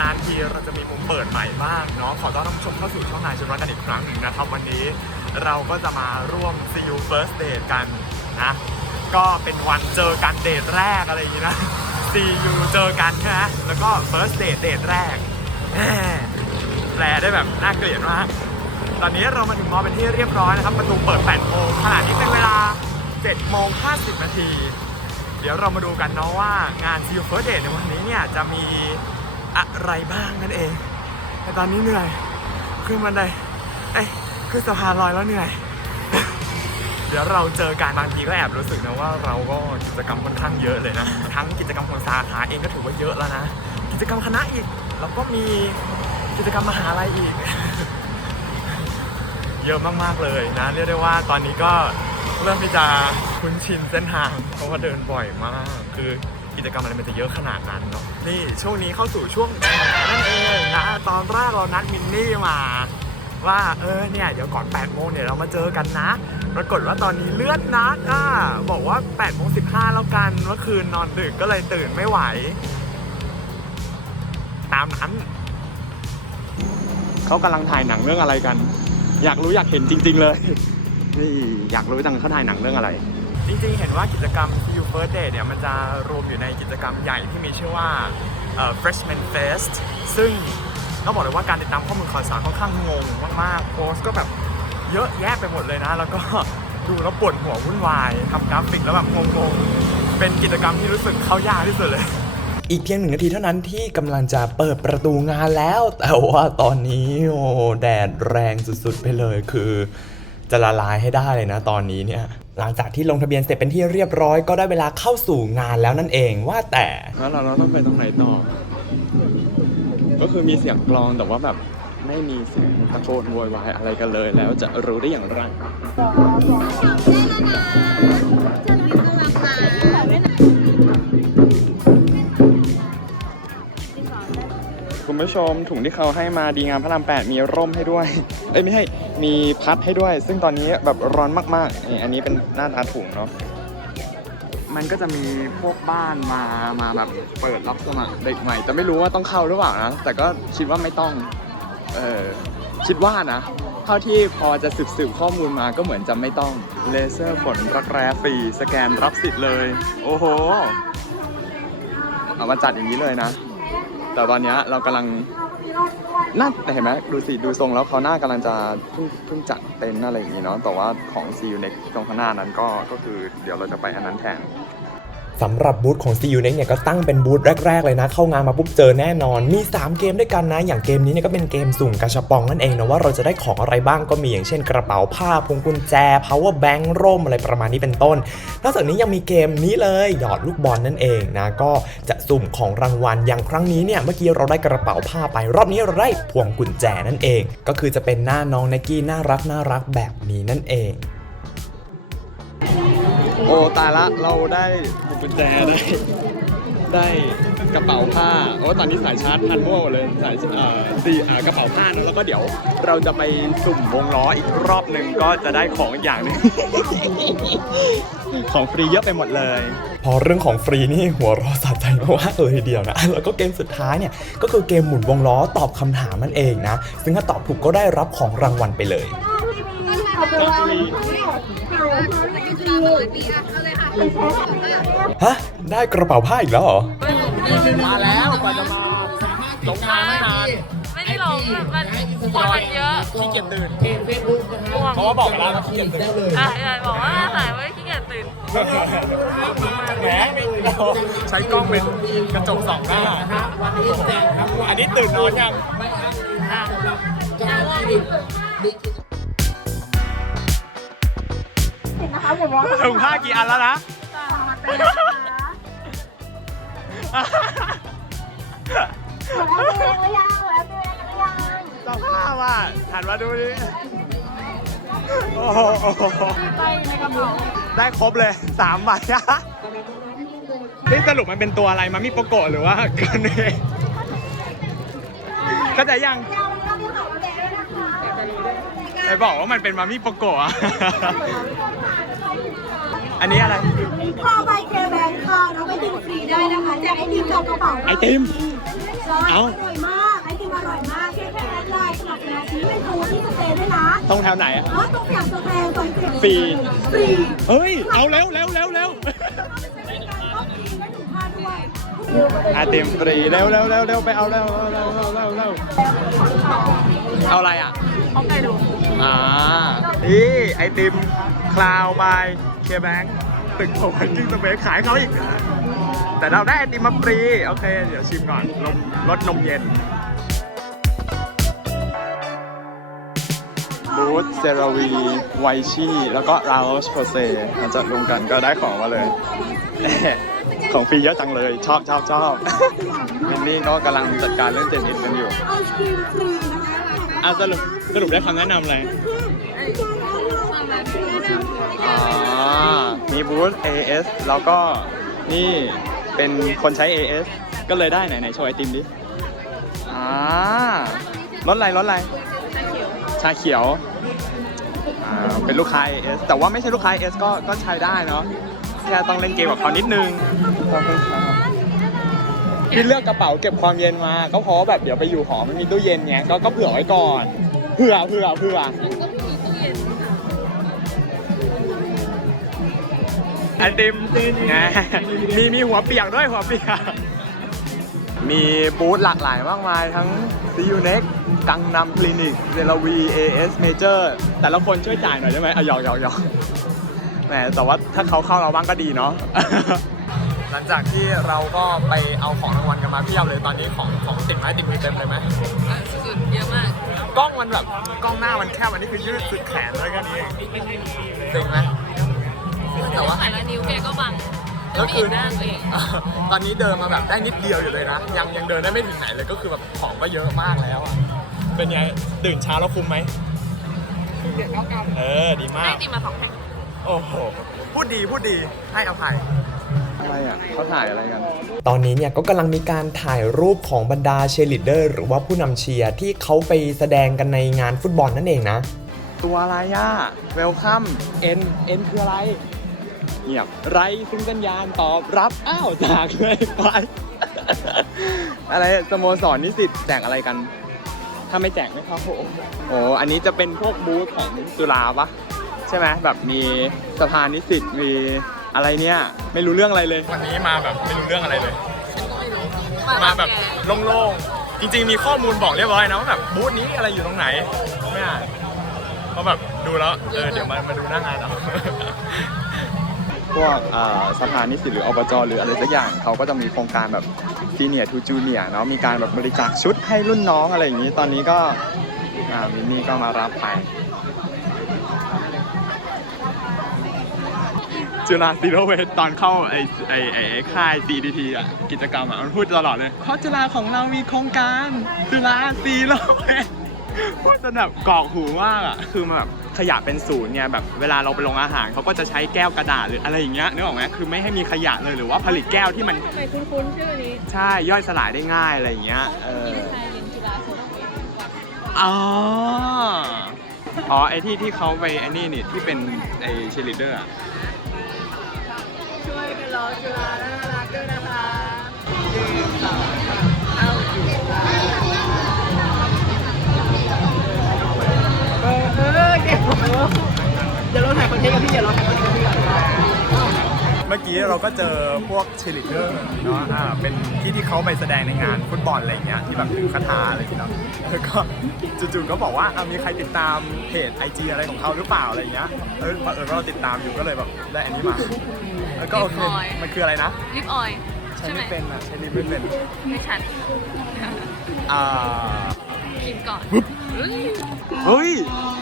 นานๆทีเราจะมีมุมเปิดใหม่บ้างเนาะขอต้อนรับผู้ชมเข้าสู่ช่องนายชนรักกันอีกครั้งหนึ่งนะครับ วันนี้เราก็จะมาร่วม See You First Date กันนะ ก็เป็นวันเจอกันเดทแรกอะไรอย่างนี้นะ See You เจอกันใช่ไหมแล้วก็ First Date เดทแรกแหม่แปลได้แบบน่าเกลียดมากตอนนี้เรามาถึงมอเป็นที่เรียบร้อยนะครับประตูเปิด8โมงขณะนี้เป็นเวลา7โมง50นาทีเดี๋ยวเรามาดูกันเนาะว่างาน See You First Date ในวันนี้เนี่ยจะมี อะไรบ้างนั่นเอง แต่ตอนนี้เหนื่อยขึ้นบันไดเอ้ยขึ้นสะพานลอยแล้วเหนื่อย เดี๋ยวเราเจอกันบางทีก็แอบรู้สึกนะว่าเราก็กิจกรรมค่อนข้างเยอะเลยนะ ทั้งกิจกรรมของสาขาเองก็ถือว่าเยอะแล้วนะ กิจกรรมคณะอีก แล้วก็มีกิจกรรมมหาลัยอีก เยอะมากๆเลยนะ เรียกได้ว่าตอนนี้ก็เริ่มที่จะคุ้นชินเส้นทางเพราะว่าเดินบ่อยมาก คือ กิจกรรมอะไรมันจะเยอะขนาดนั้นเนาะนี่ช่วงนี้เข้าสู่ช่วงนั่นเองนะตอนแรกเรานัดมินนี่มาว่าเออเนี่ยเดี๋ยวก่อน8โมงเนี่ยเรามาเจอกันนะปรากฏว่าตอนนี้เลื่อนนัดอะบอกว่า8โมง15แล้วกันเมื่อคืนนอนดึกก็เลยตื่นไม่ไหว ตามนั้นเขากำลังถ่ายหนังเรื่องอะไรกัน อยากรู้อยากเห็นจริง ๆ เลยนี่อยากรู้จังเขาถ่ายหนังเรื่องอะไร จริงๆ เห็นว่ากิจกรรม See You First Day เนี่ยมันจะรวมอยู่ในกิจกรรมใหญ่ที่มีชื่อว่า Freshman Fest ซึ่งต้องบอกเลยว่าการติดตามข้อมูลข่าวสารค่อนข้างงงมากๆโพสก็แบบเยอะแยะไปหมดเลยนะ แล้วก็ดูแล้วปวดหัววุ่นวายทำกราฟิกแล้วแบบงงๆ เป็นกิจกรรมที่รู้สึกเข้ายากที่สุดเลยอีกเพียงหนึ่งนาทีเท่านั้นที่กำลังจะเปิดประตูงานแล้ว แต่ว่าตอนนี้โอ้แดดแรงสุดๆไปเลยคือ จะละลายให้ได้เลยนะตอนนี้เนี่ย หลังจากที่ลงทะเบียนเสร็จเป็นที่เรียบร้อยก็ได้เวลาเข้าสู่งานแล้วนั่นเองว่าแต่ แล้วเราเราต้องไปตรงไหนต่อ ก็คือมีเสียงกลองแต่ว่าแบบไม่มีเสียงตะโกนโวยวายอะไรกันเลย แล้วจะรู้ได้อย่างไรคุณ ผู้ชมถุงที่เขาให้มาดีงามพระรามแปดมีร่มให้ด้วยเอ้ยไม่ให้มีพัดให้ด้วย ซึ่งตอนนี้แบบร้อนมากๆนี่อันนี้เป็นหน้าตาถุงเนาะมันก็จะมีพวกบ้านมามาแบบเปิดรับสมัครเด็กใหม่แต่ไม่รู้ว่าต้องเข้าหรือเปล่านะแต่ก็คิดว่าไม่ต้องเออคิดว่านะเท่าที่พอจะสืบสืบข้อมูลมาก็เหมือนจะไม่ต้องเลเซอร์ฝนรักแร้ฟรีสแกนรับสิทธิ์เลย โอ้โหเอามาจัดอย่างนี้เลยนะ แต่ตอนนี้เรากำลังน่าแต่เห็นไหมดูสิดูทรงแล้วเขาหน้ากำลังจะเพิ่งเพิ่งจัดเต็นท์อะไรอย่างนี้เนาะแต่ว่าของซีอยู่ในตรงข้างหน้านั้นก็ก็คือเดี๋ยวเราจะไปอันนั้นแทน สำหรับบูธของ CU Next เนี่ยก็ตั้งเป็นบูธแรก ๆ เลยนะ เข้างานมาปุ๊บเจอแน่นอน มี 3 เกมด้วยกันนะ อย่างเกมนี้เนี่ยก็เป็นเกมสุ่มกระชบปองนั่นเองนะว่าเราจะได้ของอะไรบ้างก็มีอย่างเช่นกระเป๋าผ้าพวงกุญแจ power bank ร่มอะไรประมาณนี้เป็นต้น นอกจากนี้ยังมีเกมนี้เลยหยอดลูกบอลนั่นเองนะก็จะสุ่มของรางวัลอย่างครั้งนี้เนี่ยเมื่อกี้เราได้กระเป๋าผ้าไป รอบนี้เราได้พวงกุญแจนั่นเอง ก็คือจะเป็นหน้าน้องไนกี้น่ารักน่ารักแบบนี้นั่นเอง โอ้ตายละเราได้พวงกุญแจได้ ได้กระเป๋าผ้าโอ้ตอนนี้สายชาร์จพันมั่วหมดเลยสายเอ่อสีอ่ากระเป๋าผ้านะแล้วก็เดี๋ยวเราจะไปสุ่มวงล้ออีกรอบหนึ่งก็จะได้ของอีกอย่างหนึง ของฟรีเยอะไปหมดเลย พอเรื่องของฟรีนี่หัวเรอสะใจมากๆเลยทีเดียวนะ แล้วก็เกมสุดท้ายเนี่ยก็คือเกมหมุนวงล้อตอบคำถามนั่นเองนะ ซึ่งถ้าตอบถูกก็ได้รับของรางวัลไปเลย ฮะ ได้กระเป๋าผ้าอีกแล้วเหรอ มาแล้วกว่าจะมาลงมาไม่นานไม่ได้หลงมันคนมันเยอะขี้เกียจตื่นง่วงเพราะว่าบอกไปแล้วว่าขี้เกียจตื่นอะยายบอกว่าหายว่าขี้เกียจตื่นแหมไม่เราใช้กล้องเป็นกระจกสองหน้าอันนี้ตื่นนอนยัง อะยังง่วงถุงผ้ากี่อันแล้วนะสภาพอะหันมาดูดิโอ้โหได้ครบเลยสามใบอะนี่สรุปมันเป็นตัวอะไรมามิโปโกะหรือว่าเกินเองเข้าใจยังไปบอกว่ามันเป็นมามิโปโกะ อะอันนี้อะไรพอไปเจอแบงค์ค่ะน้องไปติมฟรีได้นะคะแจกไอติมกับกระเป๋าไอติม ใช่ร้อยเอ้าอร่อยมากไอติมอร่อยมากแค่แค่แอดไลน์สมัครสมาชิกเป็นครูที่สเตย์ด้วยนะตรงแถวไหนอะอ๋อตรงอย่างสแตย์ซอยเจ็ดฟรีฟรีเฮ้ย เอาเร็วเร็วเร็วเร็วก็ฟรีและถุงผ้าด้วยไอติมฟรีเร็วเร็วเร็วเร็วไปเอาเร็วเร็วเร็วเร็วเร็วเอาอะไรอะเอาไก่ดูอ่านี่ไอติมคลาวบาย เคแบงตึกโถวันจึงสเปซขายเขาอีก แต่เราได้ไอติมมาฟรี โอเค เดี๋ยวชิมก่อนนมรสนมเย็นบูธเซราวีไวชี่ แล้วก็ราโอชโพเซมันจะรวมกันก็ได้ของมาเลย ของฟรีเยอะจังเลย ชอบชอบชอบมินนี่ก็กำลังจัดการเรื่องเจนนิสกันอยู่ไอศครีมฟรีนะคะอะสรุปสรุปได้คำแนะนำอะไร อ่ามีบูธ AS แล้วก็นี่เป็นคนใช้ AS ก็เลยได้ไหนไหนโชว์ไอติมดิ อ่ารถอะไรรถอะไร ชาเขียว อ่า เป็นลูกค้า AS แต่ว่าไม่ใช่ลูกค้า AS ก็ก็ใช้ได้เนาะแค่ต้องเล่นเกมกับเขานิดนึงพี่เลือกกระเป๋าเก็บความเย็นมา ก็เพราะว่าแบบเดี๋ยวไปอยู่หอไม่มีตู้เย็นไงก็ก็เผื่อไว้ก่อน เผื่อเผื่อเผื่อ ไอติมไงมีมีหัวเปียกด้วยหัวเปียก มีบูธหลากหลายมากมายทั้ง CU Next กังนำคลินิกเซราวี AS Major แต่ละคนช่วยจ่ายหน่อยได้ไหมเอาหยอกหยอกหยอกแหมแต่ว่าถ้าเขาเข้าเราบ้างก็ดีเนาะหลังจากที่เราก็ไปเอาของรางวัลกันมาเพียบเลยตอนนี้ของของติดไม้ติดมือเต็มเลยไหมสุดๆเยอะมาก กล้องมันแบบกล้องหน้ามันแคบอันนี้คือยืดสุดแขนเลยแค่นี้เองจริงไหม แต่ว่าแต่ละนิ้วแกก็บังแล้วไม่คืเห็อนหน้าตัวเองตอนนี้เดินมาแบบได้นิดเดียวอยู่เลยนะ ยังยังเดินได้ไม่ถึงไหนเลยก็คือแบบของก็เยอะมากแล้วอะเป็นไงตื่นเช้าแล้วคุ้มไหมเออดีมาได้ก ติมมาสองแพ็คโอ้โหพูดดีพูดดีให้อภัย อะไรอะเขาถ่ายอะไรกัน ตอนนี้เนี่ยก็กำลังมีการถ่ายรูปของบรรดาเชียร์ลีดเดอร์หรือว่าผู้นำเชียร์ที่เขาไปแสดงกันในงานฟุตบอลนั่นเองนะ ตัวอะไรอะเวลคัมเอ็นเอ็นคืออะไร เงียบ ไรซึ่งสัญญาณตอบรับ อ้าวจากเลยไปอะไรสโมสรนิสิตแจกอะไรกัน ถ้าไม่แจกไม่เข้าโอ้โหอันนี้จะเป็นพวกบูธของจุฬาปะใช่ไหมแบบมีสภานิสิตมีอะไรเนี่ย ไม่รู้เรื่องอะไรเลย วันนี้มาแบบไม่รู้เรื่องอะไรเลยฉันก็ไม่รู้มาแบบโล่งๆ จริงๆมีข้อมูลบอกเรียบร้อยนะว่าแบบบูธนี้อะไรอยู่ตรงไหนไม่อ่านเพราะแบบดูแล้วเออเดี๋ยวมามาดูหน้างานเอา พวกสภานิสิตหรืออบจหรืออะไรสักอย่างเขาก็จะมีโครงการแบบซีเนียร์ทูจูเนียเนาะมีการแบบบริจาคชุดให้รุ่นน้องอะไรอย่างนี้ ตอนนี้ก็มินนี่ก็มารับไปจุฬาซีโรเวทตอนเข้าไอ้ไอ้ไอ้ค่าย CDT อะกิจกรรมอะมันพูดตลอดเลย เพราะจุฬาของเรามีโครงการ จุฬาซีโรเวทพูดจนแบบกอกหูมากอะคือแบบ ขยะเป็นศูนย์ไงแบบเวลาเราไปลงอาหารเขาก็จะใช้แก้วกระดาษหรืออะไรอย่างเงี้ยนึกออกไหมคือไม่ให้มีขยะเลยหรือว่าผลิตแก้วที่มันทำไมคุ้นๆชื่อนี้ใช่ย่อยสลายได้ง่ายอะไรอย่างเงี้ยเออไทยเรียนกีฬาโซนอ๋ออ๋อไอที่ที่เขาไปไอ้นี่นี่ที่เป็นไอเชลิเดอร์อะช่วยกันรอกีฬาน่ารักด้วยนะคะ เดี๋ยวเราถ่ายคอนเทนต์กับพี่เดี๋ยวเราถ่ายคอนเทนต์พี่ก่อนเมื่อกี้เราก็เจอพวกเชลิเดอร์เนาะอ่าเป็นที่ที่เขาไปแสดงในงานฟุตบอลอะไรอย่างเงี้ยที่แบบถือคาถาอะไรอย่างเงี้ยเนาะแล้วก็จู่ๆก็บอกว่าอะมีใครติดตามเพจไอจีอะไรของเขาหรือเปล่าอะไรอย่างเงี้ยเออเออเราติดตามอยู่ก็เลยแบบได้อันนี้มาแล้วก็โอเคมันคืออะไรนะลิปออยใช่ไหมไม่เป็นอะใช้ลิปไม่เป็นไม่ฉันอ่ากินก่อน เฮ้ย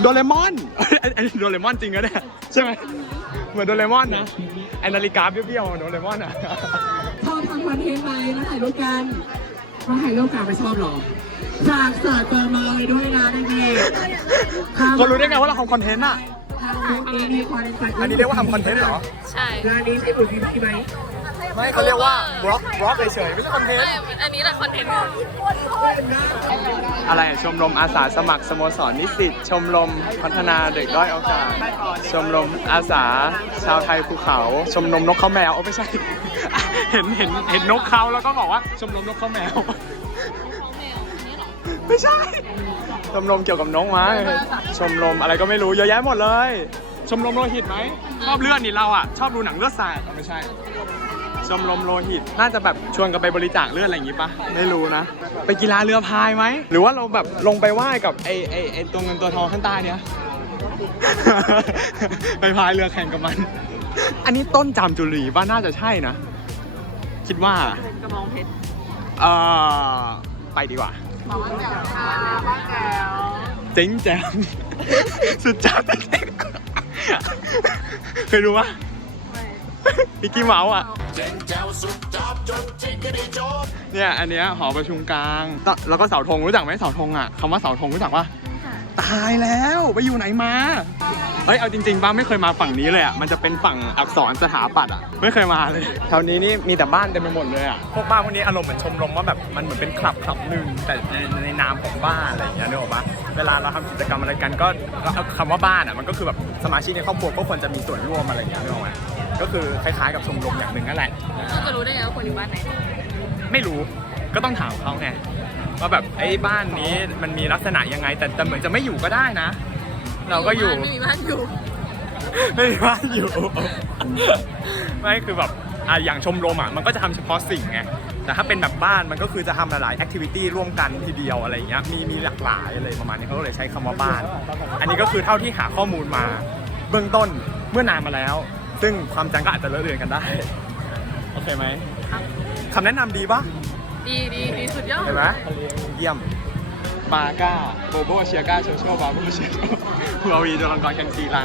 โดเรมอนเอ้ยอันอันนี้โดเรมอนจริงนะเนี่ยใช่ไหมเหมือนโดเรมอนนะไอนาฬิกาเบี้ยวๆของโดเรมอนอะชอบทำคอนเทนต์ไหมมาถ่ายรูปกันมาถ่ายรูปกันไม่ชอบหรอฝากเสิร์ชเบอร์มาเลยด้วยนะเด็กๆทางเขารู้ได้ไงว่าเราทำคอนเทนต์อะทางนี้มีคอนเทนต์อันนี้เรียกว่าทำคอนเทนต์เหรอ ใช่ร้านนี้ใช่ปุ๋ยพี่ไหม ไม่เขาเรียกว่าบล็อกบล็อกเฉยๆไม่ใช่คอนเทนไม่ต์อันนี้แหละคอนเทนต์อะไรชมรมอาสาสมัครสโมสรนิสิตชมรมพัฒนาเด็กด้อยโอกาส ชมรมอาสาชาวไทยภูเขา ชมรมนกเขาแมวโอ้ไม่ใช่ เห็นเห็นเห็นนกเขาแล้วก็บอกว่าชมรมนกเขาแมวใช่ ชมรมเกี่ยวกับน้องไม้ชมรมอะไรก็ไม่รู้เยอะแยะหมดเลย ชมรมโลหิตไหมชอบเลือดนี่เราอะชอบดูหนังเลือดสาดไม่ใช่ ชมรมโลหิต น่าจะแบบชวนกันไปบริจาคเลือดอะไรอย่างงี้ปะไม่รู้นะ ไปกีฬาเรือพายไหม หรือว่าเราแบบลงไปไหว้กับไอไอไอตัวเงินตัวทองข้างใต้เนี้ย ไปพายเรือแข่งกับมัน อันนี้ต้นจามจุลีป่ะน่าจะใช่นะ คิดว่ากระบองเพชรเอ่อไปดีกว่าบ้านแจ๋วค่ะบ้านแจ๋วเจ๋งแจ๋มสุดจัดเจ๋งเคยดูปะ มิกกี้เมาส์อะ เนี่ยอันเนี้ยหอประชุมกลางตแล้วก็เสาธงรู้จักไหมเสาธงอะคำว่าเสาธงรู้จักปะตายแล้วไปอยู่ไหนมาเฮ้ยเอาจริงๆป้าไม่เคยมาฝั่งนี้เลยอะมันจะเป็นฝั่งอักษรสถาปัตย์อะไม่เคยมาเลยแถวนี้นี่มีแต่บ้านเต็มไปหมดเลยอะพวกบ้านพวกนี้อารมณ์เหมือนชมรมว่าแบบมันเหมือนเป็นคลับคลับหนึ่งแต่ในในนามของบ้านอะไรอย่างเงี้ยนึกออกปะเวลาเราทำกิจกรรมอะไรกันก็ก็คำว่าบ้านอะมันก็คือแบบสมาชิกในครอบครัวก็ควรจะมีส่วนร่วมอะไรอย่างเงี้ยนึกออกไหม ก็คือคล้ายๆกับชมรมอย่างหนึ่งนั่นแหละเราจะรู้ได้ไงว่าคนอยู่บ้านไหน ไม่รู้ก็ต้องถามเขาไงว่าแบบไอ้บ้านนี้มันมีลักษณะยังไง แต่แต่เหมือนจะไม่อยู่ก็ได้นะ เราก็อยู่ ไม่มีบ้านอยู่ ไม่มีบ้านอยู่ไม่คือแบบอะอย่างชมรมอะมันก็จะทำเฉพาะสิ่งไงแต่ถ้าเป็นแบบบ้านมันก็คือจะทำหลายๆแอคทิวิตี้ร่วมกันทีเดียวอะไรอย่างเงี้ยมีมีหลากหลายอะไรประมาณนี้เขาก็เลยใช้คำว่าบ้าน อันนี้ก็คือเท่าที่หาข้อมูลมา เบื้องต้นเมื่อนานมาแล้ว ซึ่งความจำก็อาจจะเลอะเลือนกันได้ โอเคไหมคำแนะนำดีปะดีดีดีสุดยอดเห็นไหมเยี่ยมบาก้าโบโบเชียก้าโชโชบาโบเชียโชหัววีจุฬาลงกรณ์กันซีลา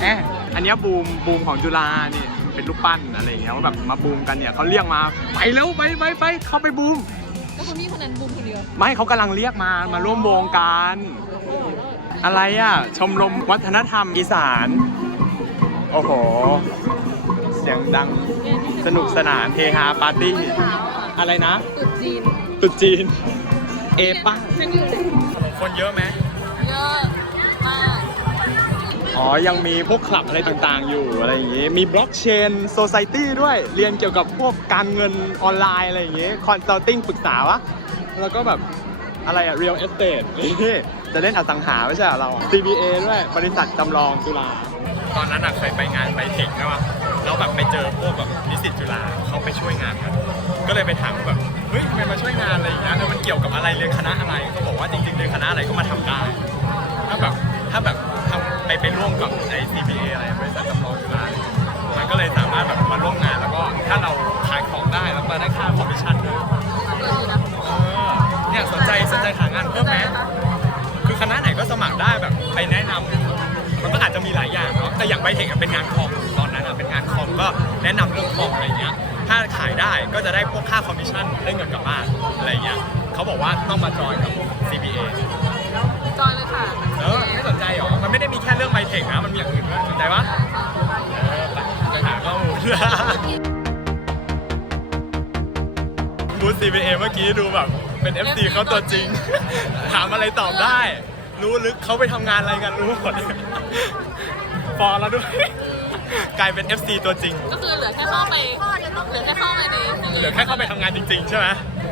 แอะอันเนี้ยบูมบูมของจุฬานี่เป็นรูปปั้นอะไรอย่างเงี้ยว่าแบบมาบูมกันเนี่ยเขาเรียกมาไปเร็วไปไปไปเข้าไปบูมแล้วคนนี้คนนั้นบูมคนเดียวไม่เขากำลังเรียกมามาร่วมวงกันอะไรอะชมรมวัฒนธรรมอีสาน โอ้โห เสียงดังสนุกสนานเฮฮาปาร์ตี้ อะไรนะ ตุดจีนตรุษจีน เอป้าเป็นอยู่คนเยอะไหมเยอะมากอ๋อ ยังมีพวกคลับอะไรต่างๆ อยู่อะไรอย่างงี้ มีบล็อกเชนโซ c i ตี้ด้วย เรียนเกี่ยวกับพวกการเงินออนไลน์อะไรอย่างงี้คอนซัลทิงปรึกษาวะ แล้วก็แบบอะไรอะ real estate นี่จะเล่นอสังหาไม่ใช่เหรอเราอะ CBA ด้วย บริษัทจำลองจุฬา ตอนนั้นอะเคยไปงานไปเทคนะวะแล้วแบบไปเจอพวกแบบนิสิตจุฬาเขาไปช่วยงานกัน ก็เลยไปถามว่าแบบเฮ้ยทำไมมาช่วยงานอะไรอย่างเงี้ยเออมันเกี่ยวกับอะไรเรียนคณะอะไรเขาบอกว่าจริงๆเรียนคณะอะไรก็มาทำได้ถ้าแบบถ้าแบบทำไปไปร่วมกับไอ้ CBA อะไรบริษัทกับพองจุฬานมันก็เลยสามารถแบบมาร่วมงาน แต่อย่างไบเทคอะเป็นงานคอมตอนนั้นอะเป็นงานคอมก็แนะนำเรื่องคอมอะไรเงี้ย ถ้าขายได้ก็จะได้พวกค่าคอมมิชชั่นได้เงินกลับบ้านอะไรเงี้ยเขาบอกว่าต้องมาจอยกับ CBA จอยเลยค่ะเออไม่สนใจเหรอ มันไม่ได้มีแค่เรื่องไบเทคนะ มันมีอย่างอื่นด้วยสนใจปะเออไปไปหาข้อมูล บูธ CBA เมื่อกี้ดูแบบเป็น FC เขาตัวจริง ถามอะไรตอบได้ รู้ลึกเขาไปทำงานอะไรกันรู้หมด ฟอแล้วด้วย กลายเป็น FC ตัวจริง ก็คือเหลือแค่เข้าไปเหลือแค่เข้าไปในเหลือแค่เข้าไปทำงานจริง ๆ ใช่ไหม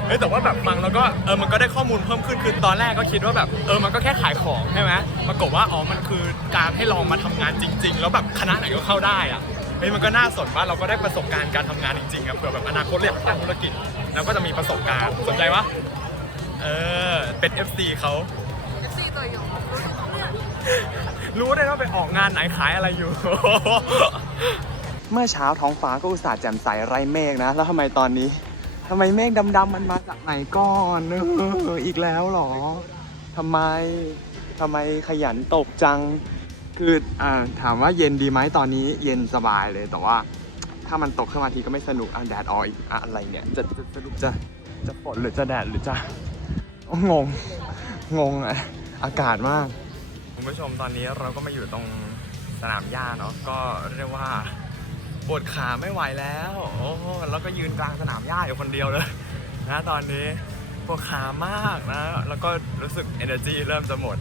เฮ้ยแต่ว่าแบบฟังแล้วก็เออมันก็ได้ข้อมูลเพิ่มขึ้นคือตอนแรกก็คิดว่าแบบเออมันก็แค่ขายของใช่ไหมปรากฏว่าอ๋อมันคือการให้ลองมาทำงานจริง ๆ แล้วแบบคณะไหนก็เข้าได้อะเฮ้ยมันก็น่าสนว่าเราก็ได้ประสบการณ์การทำงานจริงๆอะเผื่อแบบอนาคตเราอยากตั้งธุรกิจแล้วก็จะมีประสบการณ์สนใจวะเออเป็น FC เขา เอฟซีตัวอยู่ รู้ได้ว่าไปออกงานไหนขายอะไรอยู่ เมื่อเช้าท้องฟ้าก็อุตส่าห์แจ่มใสไร้เมฆนะ แล้วทำไมตอนนี้ทำไมเมฆดำๆมันมาจากไหนก่อนเอออีกแล้วเหรอทำไมทำไมขยันตกจัง คืออ่าถามว่าเย็นดีไหมตอนนี้เย็นสบายเลยแต่ว่า ถ้ามันตกขึ้นมาทีก็ไม่สนุกอะแดดออกอีกอะอะไรเนี่ยจะจะสรุปจะจะฝนหรือจะแดดหรือจะงง งงอะอากาศมาก คุณผู้ชมตอนนี้เราก็มาอยู่ตรงสนามหญ้าเนาะก็เรียกว่าปวดขาไม่ไหวแล้ว โอ้แล้วก็ยืนกลางสนามหญ้าอยู่คนเดียวเลยนะตอนนี้ปวดขามากนะ แล้วก็รู้สึก energy เริ่มจะหมด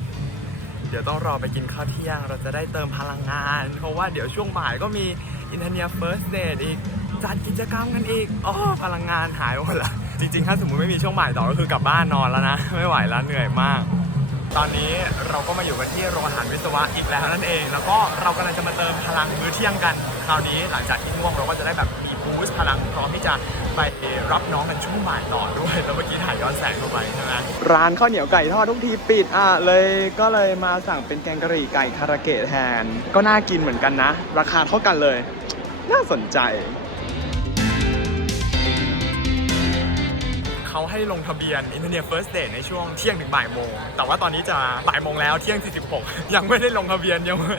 เดี๋ยวต้องรอไปกินข้าวเที่ยง เราจะได้เติมพลังงาน เพราะว่าเดี๋ยวช่วงบ่ายก็มีอินเทเนียเฟิร์สเดย์อีก จัดกิจกรรมกันอีกอ๋อพลังงานหายหมดละจริงๆ ถ้าสมมติไม่มีช่วงบ่ายต่อก็คือกลับบ้านนอนแล้วนะ ไม่ไหวแล้วเหนื่อยมาก ตอนนี้เราก็มาอยู่กันที่โรงอาหารวิศวะอีกแล้วนั่นเอง แล้วก็เรากำลังจะมาเติมพลังมื้อเที่ยงกันคราวนี้หลังจากที่ง่วงเราก็จะได้แบบมีบูสต์พลังพร้อมที่จะไปรับน้องกันช่วงบ่ายต่อด้วยแล้วเมื่อกี้ถ่ายย้อนแสงเข้าไปใช่ไหมร้านข้าวเหนียวไก่ทอดทุกทีปิดอะเลยก็เลยมาสั่งเป็นแกงกะหรี่ไก่คาราเกะแทน ก็น่ากินเหมือนกันนะ ราคาเท่ากันเลย น่าสนใจ เขาให้ลงทะเบียน Internet First Date ในช่วงเที่ยงถึงบ่ายโมง แต่ว่าตอนนี้จะบ่ายโมงแล้วเที่ยง 46 ยังไม่ได้ลงทะเบียนยังไม่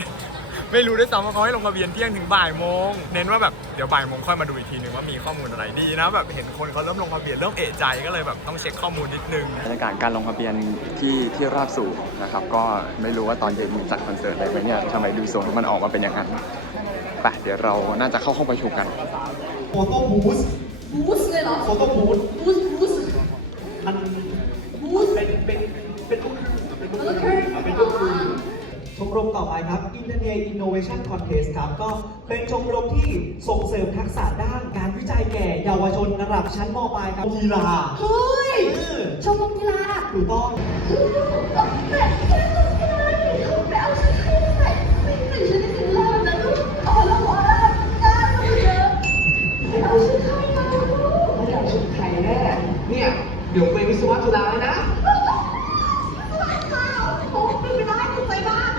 ไม่รู้ด้วยซ้ำว่าเขาให้ลงทะเบียนเที่ยงถึงบ่ายโมง เน้นว่าแบบเดี๋ยวบ่ายโมงค่อยมาดูอีกทีนึงว่ามีข้อมูลอะไรดีนะแบบเห็นคนเขาเริ่มลงทะเบียนเริ่มเอะใจก็เลยแบบต้องเช็คข้อมูลนิดนึงบรรยากาศการลงทะเบียนที่ที่ราบสูงนะครับก็ไม่รู้ว่าตอนเย็นมีจัดคอนเสิร์ตอะไรไหมเนี่ยทำไมดูทรงมันออกมาเป็นอย่างนั้นไปเดี๋ยวเราน่าจะเข้าห้องประชุมกันโฟโต้บูสบูสเลยเหรอโฟโต้บูสบูสบูส มันบูสเป็นเป็นเป็นลูกครึ่งเป็นลูกเอครึ่องคือเป็นลูกครึ่งชมรมต่อไปครับ Internet Innovation Contest ครับ ก็เป็นชมรมที่ส่งเสริมทักษะด้านการวิจัยแก่เยาวชนระดับชั้นมปลายครับกีฬาเฮ้ยชมรมกีฬาถูกต้อง ดี๋ยวไปวิศวะจุฬาเลยนะโอ้เป็นไปได้ถูกใจมาก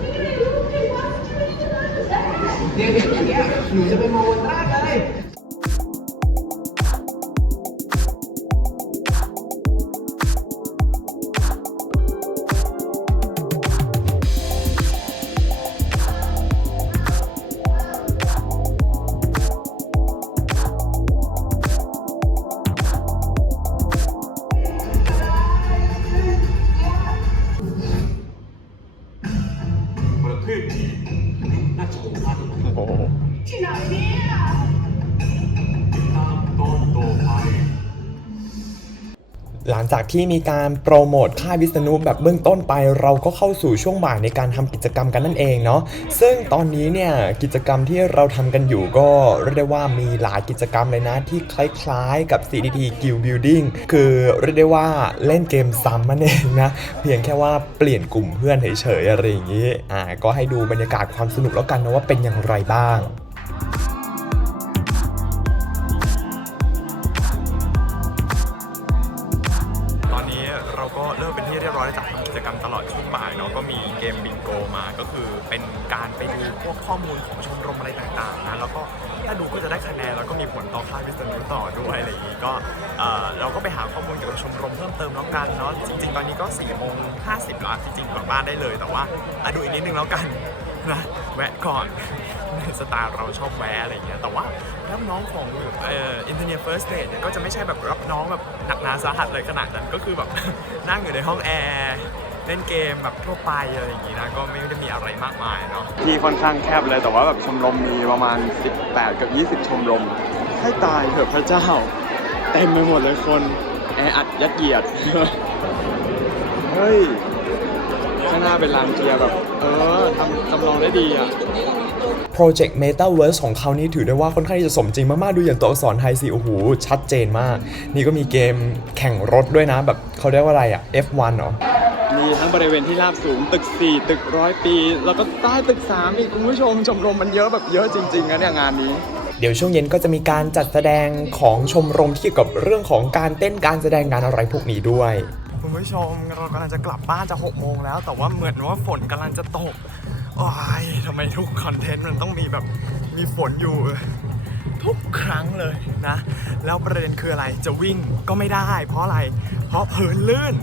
ไม่ได้รู้เลยว่าจะไม่ชนแต่เนี่ยเดี๋ยวเงี้ยหนูจะไปมอวัน จากที่มีการโปรโมทค่ายวิษณุแบบเบื้องต้นไป เราก็เข้าสู่ช่วงบ่ายในการทำกิจกรรมกันนั่นเองเนาะซึ่งตอนนี้เนี่ยกิจกรรมที่เราทำกันอยู่ก็เรียกได้ว่ามีหลายกิจกรรมเลยนะที่คล้ายๆกับ CDT Guild Building คือเรียกได้ว่าเล่นเกมซ้ำนั่นเองนะเพียงแค่ว่าเปลี่ยนกลุ่มเพื่อนเฉยๆอะไรอย่างนี้อ่าก็ให้ดูบรรยากาศความสนุกแล้วกันนะว่าเป็นอย่างไรบ้าง ข้อมูลของชมรมอะไรต่างๆนะแล้วก็ถ้าดูก็จะได้คะแนนแล้วก็มีผลต่อค่าวิศนุต่อด้วยอะไรอย่างนี้ก็เอ่อเราก็ไปหาข้อมูลเกี่ยวกับชมรมเพิ่มเติมแล้วกันเนาะจริงๆ ตอนนี้ก็4ี่โมงห้าสิบละจริงๆกลับบ้านได้เลย แต่ว่าอดูอีกนิดนึงแล้วกันนะแวะก่อนในสไตล์เราชอบแวะอะไรอย่างเงี้ยแต่ว่ารับน้องของเอ่อ Internet First Date เนี่ยก็จะไม่ใช่แบบรับน้องแบบหนักหนาสาหัสเลยขนาดนั้นก็คือแบบนั่งอยู่ในห้องแอร์ เล่นเกมแบบทั่วไปอะไรอย่างงี้นะก็ไม่ได้มีอะไรมากมายเนาะที่ค่อนข้างแคบเลยแต่ว่าแบบชมรมมีประมาณ 18 กับ 20 ชมรม ให้ตายเถอะพระเจ้า เต็มไปหมดเลยคนแออัดยัดเยียด เฮ้ย ข้างหน้าเป็นลานเชียร์แบบ เออทำจำลองได้ดีอะ โปรเจกต์ Metaverse ของเขานี่ถือได้ว่าค่อนข้างที่จะสมจริงมาก ๆ ดูอย่างตัวอักษรไทยสิโอ้โหชัดเจนมาก นี่ก็มีเกมแข่งรถด้วยนะ แบบเขาเรียกว่าอะไรอะ F1 เหรอมี ทั้งบริเวณที่ราบสูงตึก 4 ตึกร้อยปี แล้วก็ใต้ตึก 3 อีกคุณผู้ชมชมรมมันเยอะแบบเยอะจริงๆนะเนี่ยงานนี้เดี๋ยวช่วงเย็นก็จะมีการจัดแสดงของชมรมที่เกี่ยวกับเรื่องของการเต้นการแสดงงานอะไรพวกนี้ด้วย คุณผู้ชมเรากำลังจะกลับบ้านจะ6โมงแล้ว แต่ว่าเหมือนว่าฝนกำลังจะตกโอ้ยทำไมทุกคอนเทนต์มันต้องมีแบบมีฝนอยู่ทุกครั้งเลยนะ แล้วประเด็นคืออะไรจะวิ่งก็ไม่ได้ เพราะอะไร เพราะเผินลื่น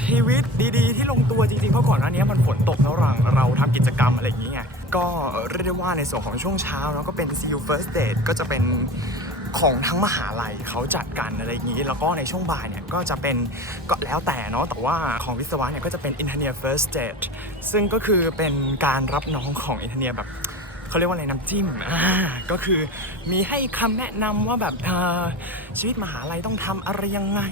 ชีวิตดีๆ ที่ลงตัวจริงๆ เพราะก่อนหน้านี้มันฝนตกแล้วหลังเราทำกิจกรรมอะไรอย่างนี้ไงก็เรียกได้ว่าในส่วนของช่วงเช้าเนาะก็เป็น See You First Date ก็จะเป็นของทั้งมหาลัยเขาจัดกันอะไรอย่างนี้ แล้วก็ในช่วงบ่ายเนี่ยก็จะเป็นก็แล้วแต่เนาะแต่ว่าของวิศวะเนี่ยก็จะเป็น Internet First Date ซึ่งก็คือเป็นการรับน้องของ Internet แบบ เขาเรียกว่าอะไรน้ำจิ้มอ่าก็คือมีให้คำแนะนำว่าแบบชีวิตมหาลัยต้องทำอะไรยังไง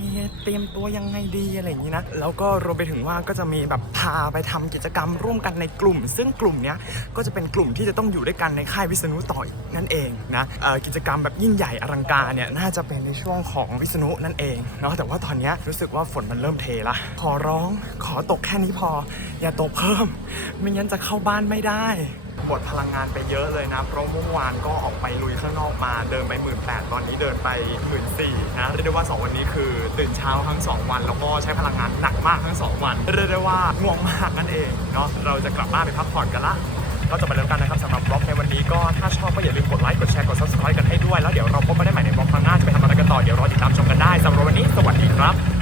เตรียมตัวยังไงดีอะไรอย่างนี้นะแล้วก็รวมไปถึงว่าก็จะมีแบบพาไปทำกิจกรรมร่วมกันในกลุ่ม ซึ่งกลุ่มเนี้ยก็จะเป็นกลุ่มที่จะต้องอยู่ด้วยกันในค่ายวิษณุต่ออีกนั่นเองนะกิจกรรมแบบยิ่งใหญ่อลังการเนี่ยน่าจะเป็นในช่วงของวิษณุนั่นเองเนาะแต่ว่าตอนเนี้ยรู้สึกว่าฝนมันเริ่มเทละขอร้องขอตกแค่นี้พอ อย่าตกเพิ่ม ไม่งั้นจะเข้าบ้านไม่ได้ หมดพลังงานไปเยอะเลยนะ เพราะเมื่อวานก็ออกไปลุยข้างนอกมาเดินไปหมื่นแปดตอนนี้เดินไปหมื่นสี่นะเรียกได้ว่า 2 วันนี้คือตื่นเช้าทั้ง 2 วัน แล้วก็ใช้พลังงานหนักมากทั้ง 2 วัน เรียกได้ว่าง่วงมากนั่นเองเนาะเราจะกลับบ้านไปพักผ่อนกันละก็จะมาเริ่มกันนะครับสำหรับบล็อกในวันนี้ก็ถ้าชอบก็อย่าลืมกดไลค์กดแชร์กด subscribe กันให้ด้วยแล้วเดี๋ยวเราพบกันได้ใหม่ในบล็อกครั้งหน้าจะไปทำอะไรกันต่อเดี๋ยวรอติดตามชมกันได้สำหรับวันนี้สวัสดีครับ